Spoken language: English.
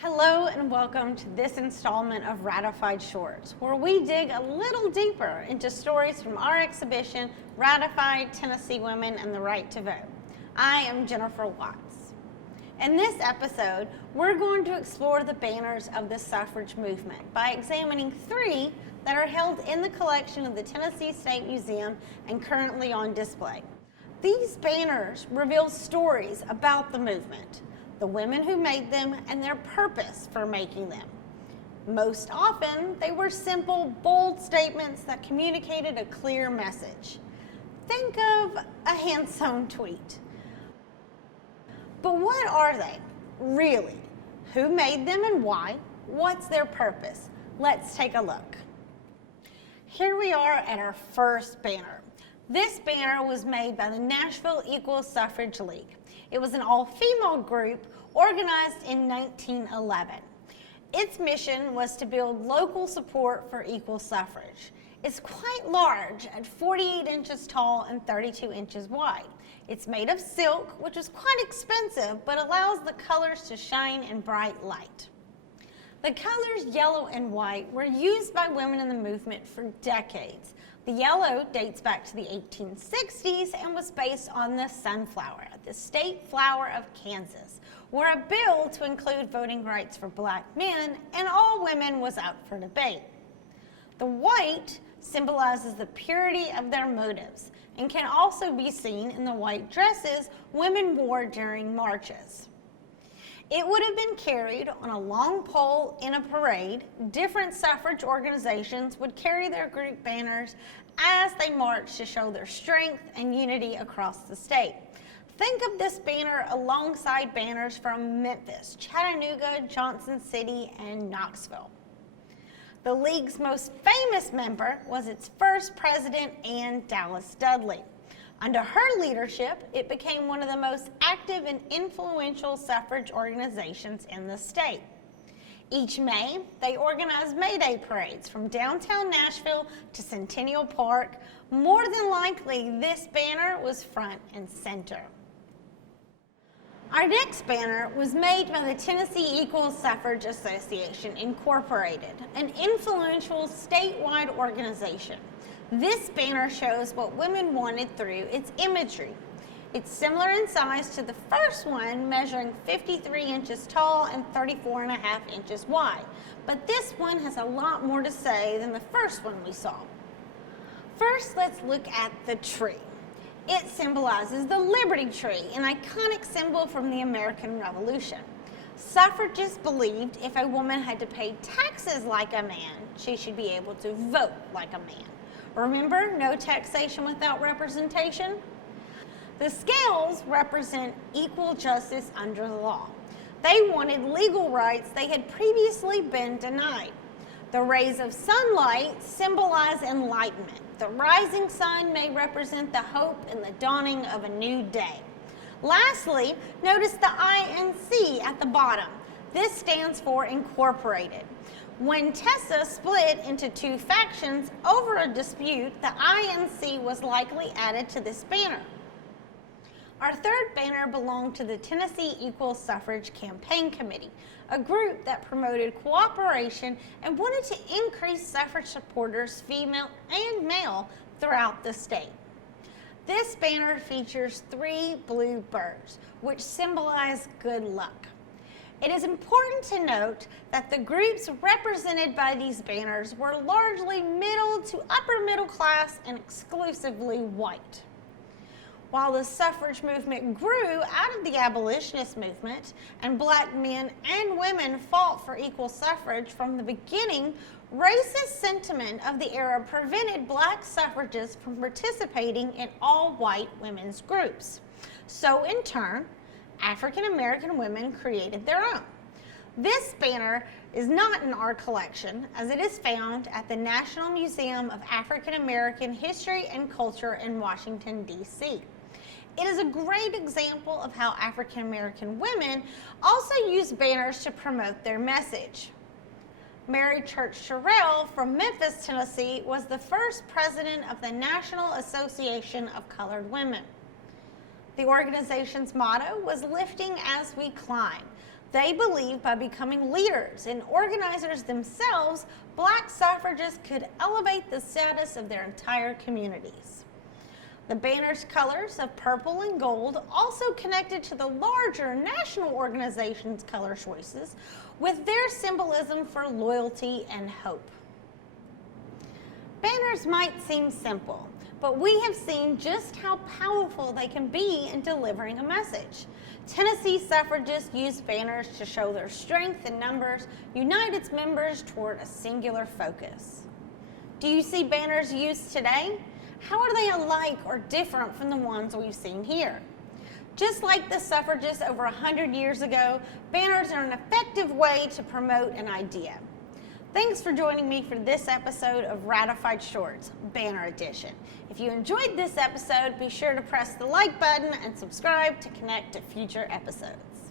Hello and welcome to this installment of Ratified Shorts, where we dig a little deeper into stories from our exhibition, Ratified, Tennessee Women and the Right to Vote. I am Jennifer Watts. In this episode, we're going to explore the banners of the suffrage movement by examining three that are held in the collection of the Tennessee State Museum and currently on display. These banners reveal stories about the movement, the women who made them, and their purpose for making them. Most often, they were simple, bold statements that communicated a clear message. Think of a hand-sewn tweet. But what are they, really? Who made them and why? What's their purpose? Let's take a look. Here we are at our first banner. This banner was made by the Nashville Equal Suffrage League. It was an all-female group organized in 1911. Its mission was to build local support for equal suffrage. It's quite large at 48 inches tall and 32 inches wide. It's made of silk, which is quite expensive, but allows the colors to shine in bright light. The colors yellow and white were used by women in the movement for decades. The yellow dates back to the 1860s and was based on the sunflower, the state flower of Kansas, where a bill to include voting rights for black men and all women was up for debate. The white symbolizes the purity of their motives and can also be seen in the white dresses women wore during marches. It would have been carried on a long pole in a parade. Different suffrage organizations would carry their group banners as they marched to show their strength and unity across the state. Think of this banner alongside banners from Memphis, Chattanooga, Johnson City, and Knoxville. The League's most famous member was its first president, Ann Dallas Dudley. Under her leadership, it became one of the most active and influential suffrage organizations in the state. Each May, they organized May Day parades from downtown Nashville to Centennial Park. More than likely, this banner was front and center. Our next banner was made by the Tennessee Equal Suffrage Association, Incorporated, an influential statewide organization. This banner shows what women wanted through its imagery. It's similar in size to the first one, measuring 53 inches tall and 34.5 inches wide. But this one has a lot more to say than the first one we saw. First, let's look at the tree. It symbolizes the Liberty Tree, an iconic symbol from the American Revolution. Suffragists believed if a woman had to pay taxes like a man, she should be able to vote like a man. Remember, no taxation without representation? The scales represent equal justice under the law. They wanted legal rights they had previously been denied. The rays of sunlight symbolize enlightenment. The rising sun may represent the hope and the dawning of a new day. Lastly, notice the INC at the bottom. This stands for Incorporated. When Tessa split into two factions over a dispute, the INC was likely added to this banner. Our third banner belonged to the Tennessee Equal Suffrage Campaign Committee, a group that promoted cooperation and wanted to increase suffrage supporters, female and male, throughout the state. This banner features three blue birds, which symbolize good luck. It is important to note that the groups represented by these banners were largely middle to upper middle class and exclusively white. While the suffrage movement grew out of the abolitionist movement and black men and women fought for equal suffrage from the beginning, racist sentiment of the era prevented black suffragists from participating in all-white women's groups. So in turn, African American women created their own. This banner is not in our collection, as it is found at the National Museum of African American History and Culture in Washington, D.C. It is a great example of how African American women also use banners to promote their message. Mary Church Terrell from Memphis, Tennessee, was the first president of the National Association of Colored Women. The organization's motto was "Lifting as we climb." They believed by becoming leaders and organizers themselves, Black suffragists could elevate the status of their entire communities. The banner's colors of purple and gold also connected to the larger national organization's color choices with their symbolism for loyalty and hope. Banners might seem simple, but we have seen just how powerful they can be in delivering a message. Tennessee suffragists used banners to show their strength in numbers, unite its members toward a singular focus. Do you see banners used today? How are they alike or different from the ones we've seen here? Just like the suffragists over 100 years ago, banners are an effective way to promote an idea. Thanks for joining me for this episode of Ratified Shorts, Banner Edition. If you enjoyed this episode, be sure to press the like button and subscribe to connect to future episodes.